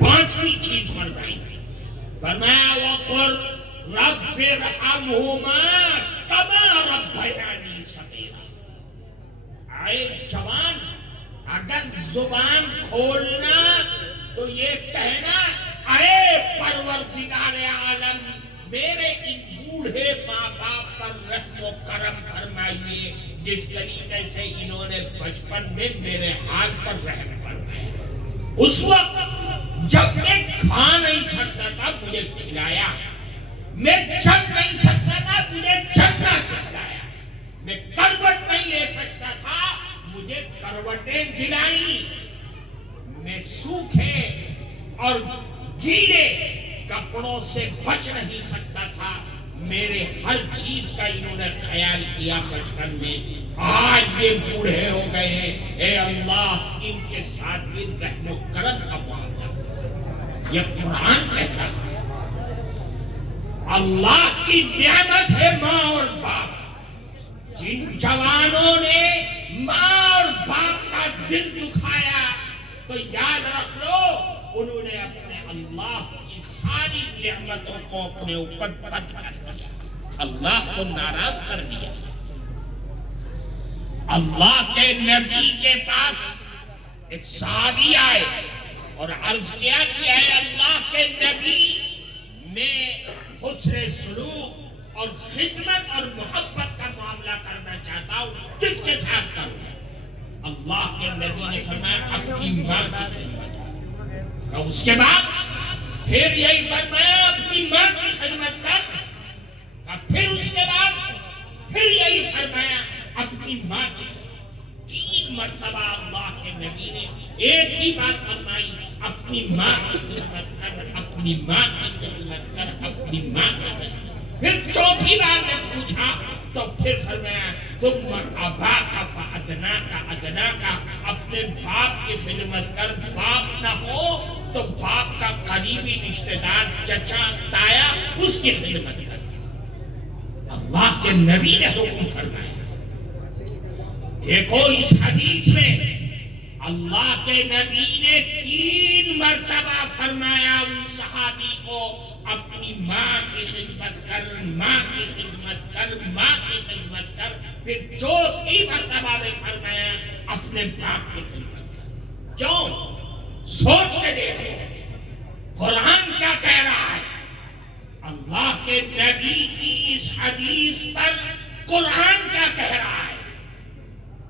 پانچویں چیز فرمائی، فرمایا وقل رب ارحمہما کما ربیانی صغیرا۔ اے جوان، اگر زبان کھولنا تو یہ کہنا اے پروردگار عالم میرے ان بوڑھے ماں باپ پر رحم و کرم فرمائیے جس طریقے سے انہوں نے بچپن میں میرے حال پر رحم فرمایا۔ اس وقت جب میں کھا نہیں سکتا تھا مجھے کھلایا، میں چل نہیں سکتا تھا مجھے چلنا سکھلایا، میں کروٹ نہیں لے سکتا تھا مجھے کروٹیں دلائی، میں سوکھے اور گیلے کپڑوں سے بچ نہیں سکتا تھا، میرے ہر چیز کا انہوں نے خیال کیا بچپن میں۔ آج یہ بوڑھے ہو گئے ہیں، اے اللہ ان کے ساتھ بھی رحم و کرم کا معاملہ۔ یہ قرآن کہہ رہا ہے اللہ کی نعمت ہے ماں اور باپ۔ جن جوانوں نے ماں اور باپ کا دل دکھایا تو یاد رکھ لو انہوں نے اپنے اللہ کی ساری نعمتوں کو اپنے اوپر بند کر دیا، اللہ کو ناراض کر دیا۔ اللہ کے نبی کے پاس ایک صحابی آئے اور عرض کیا کہ اے اللہ کے نبی میں حسن سلوک اور خدمت اور محبت کا معاملہ کرنا چاہتا ہوں، کس کے ساتھ کروں؟ اللہ کے نبی نے فرمایا اپنی ماں کی خدمت کر۔ اور اس کے بعد پھر یہی فرمایا اپنی ماں کی خدمت کر۔ پھر اس کے بعد پھر یہی فرمایا اپنی ماں کی خدمت۔ 3 مرتبہ اللہ کے نبی نے ایک ہی بات فرمائی، اپنی ماں کی خدمت کر، اپنی ماں کی خدمت کر، اپنی ماں کی خدمت۔ پھر چوتھی بار میں پوچھا تو پھر فرمایا ثم اباک فادناک ادناک، اپنے باپ کی خدمت کر، باپ نہ ہو تو باپ کا قریبی رشتہ دار چچا تایا اس کی خدمت کر۔ اللہ کے نبی نے حکم فرمایا۔ دیکھو اس حدیث میں اللہ کے نبی نے 3 مرتبہ فرمایا ان صحابی کو اپنی ماں کی خدمت کر، ماں کی خدمت کر، ماں کی خدمت کر۔ پھر چوتھی مرتبہ میں فرمایا اپنے باپ کی خدمت کر۔ کیوں؟ سوچ کے دیکھو قرآن کیا کہہ رہا ہے۔ اللہ کے نبی کی اس حدیث پر قرآن کیا کہہ رہا ہے؟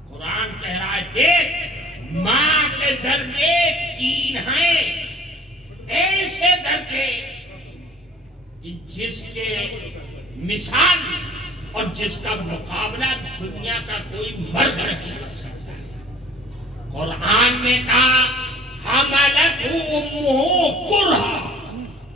قرآن کہہ رہا ہے دیکھ ماں کے درجے 3 ہیں، ایسے درجے جس کے مثال اور جس کا مقابلہ دنیا کا کوئی مرد نہیں کر سکتا۔ قرآن میں کہا حملتہ امہ کرہا،